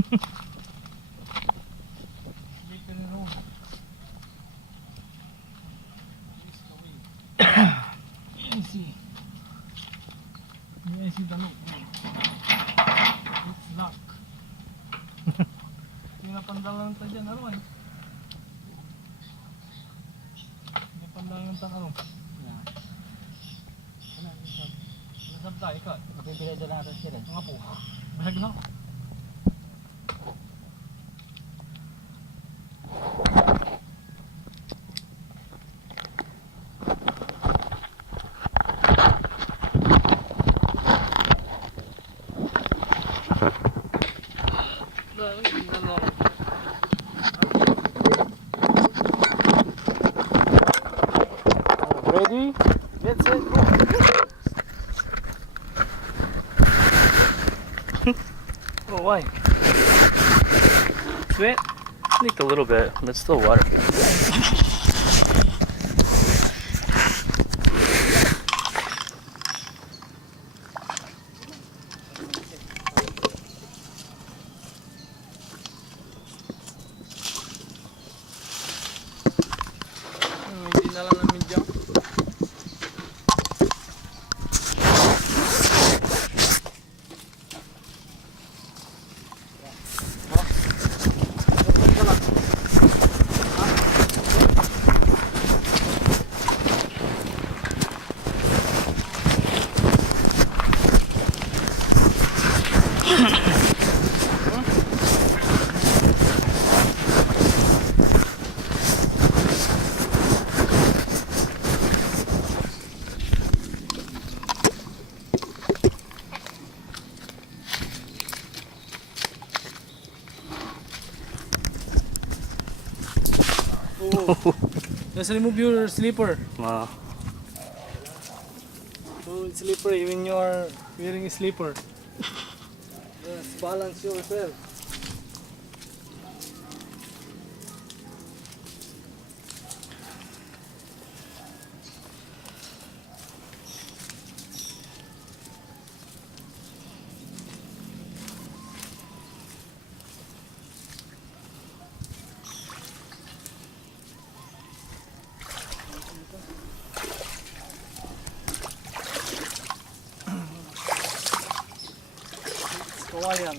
Easy. Easy the look. It's luck. Pinapandalan tayo dyan, ano eh? Pinapandalan tayo, ano? Nasab tayo, ikaw. Mapipila doon natin sila. Mga po. Bahag lang. Ready? Get set, go! Oh, why? Sweat? Leaked a little bit, but it's still water. Hindi na lang namin dyan. Just remove your slipper. Wow. So it's slippery when you are wearing a slipper. Just balance yourself. Kawayan.